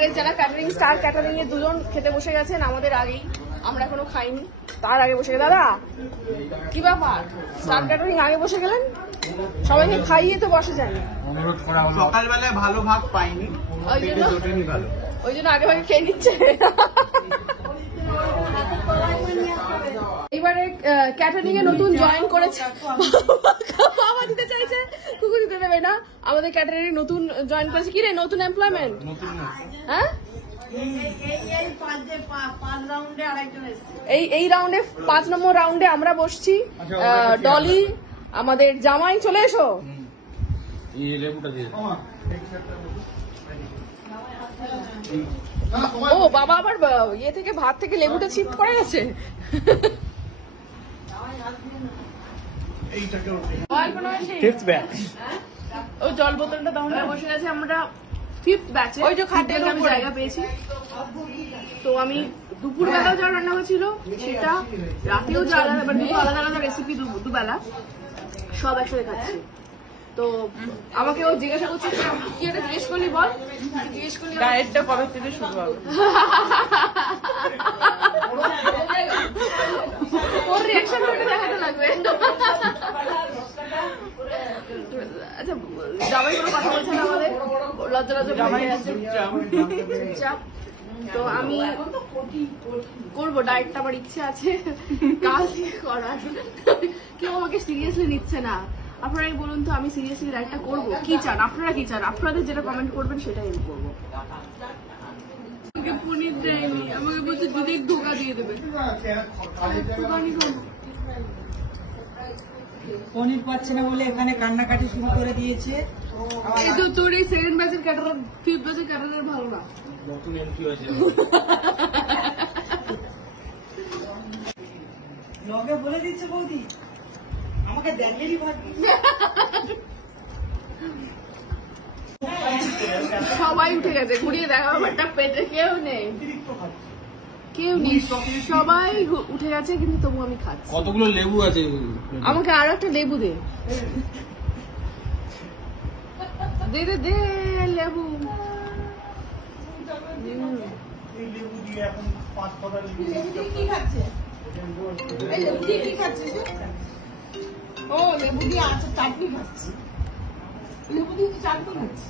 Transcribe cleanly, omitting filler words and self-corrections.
এবারে যারা catering star catering এ দুজন খেতে বসে গেছেন আমাদের আগেই, আমরা এখনো খাইনি, তার আগে বসে গেছে। দাদা কি ব্যাপার, স্টার ক্যাটারিং আগে বসে গেলেন? সবাইকে খাইয়ে তো বসে যায়। সকালবেলায় ভালো ভাত পাইনি, ওই জন্য আগে ভাগে খেয়ে নিচ্ছে। এবারে ক্যাটারিং এ নতুন জয়েন করেছে, বাবা দিতে চাইছে, কুকুর দিতে দেবে না। আমাদের ক্যাটারিং এ নতুন জয়েন করেছে। কি রে, নতুন এমপ্লয়মেন্ট? হ্যাঁ, এই রাউন্ডে 5 নম্বর রাউন্ডে আমরা বসছি। ডলি আমাদের জামাই, চলে এসো। ও বাবা, আবার ইয়ে থেকে ভাত থেকে লেবুটা শিফট করে গেছে। ওই জল বোতলটা তখন বসে গেছে। আমরা 5th ব্যাচে, ওই যে খাদ্যের আমি জায়গা পেয়েছি। তো আমি দুপুর বেলাও যা রান্না হয়েছিল সেটা, রাতেও যা আলাদা, দুটো আলাদা আলাদা রেসিপি, দুবেলা সব একসাথে খাচ্ছি। তো আমাকে ও জিজ্ঞাসা করছে, কি একটা জিজ্ঞেস করলি বল, জিজ্ঞেস করলি ডায়েটটা কবে থেকে শুরু হবে? ওর রিঅ্যাকশন দেখাতে লাগবে। আচ্ছা, জামাই কোনো কথা বলছে না আমাদের, লজ্জা লজ্জা জামাই আছে চুপচাপ। তো আমি করবো ডায়েটটা, আমার ইচ্ছে আছে কাল থেকে করার। কেউ আমাকে সিরিয়াসলি নিচ্ছে না। আপনারাই বলুন তো, আমি সিরিয়াসলি ডায়েটটা করবো? কি চান আপনারা, কি চান আপনাদের? যেটা কমেন্ট করবেন সেটাই আমি করবো। আমাকে পনির দেয়নি, আমাকে বলছে দিদি ধোকা দিয়ে দেবে। পনির পাচ্ছে না বলে এখানে কান্নাকাটি শুরু করে দিয়েছে। এই তো তোর এই 2nd ব্যাচের ক্যাটারার, 5th ব্যাচের ক্যাটারার ভালো না। নতুন এন্ট্রি হয়েছে, লগে বলে দিচ্ছে বৌদি, আমাকে দেখেনি ভাবি। সবাই উঠে গেছে, ঘুরিয়ে দেখা ব্যাপারটা, পেটে কেউ নেই, কেউ নেই, সবাই উঠে গেছে, কিন্তু তবু আমি খাচ্ছি। কতগুলো লেবু আছে? আমাকে আর একটা লেবু দে, দে দে দে লেবু। কি খাচ্ছে? লেবু দিয়ে কি খাচ্ছে? ও লেবু দিয়ে আচার চাটনি খাচ্ছে, লেবু দিয়ে চাটনি খাচ্ছে।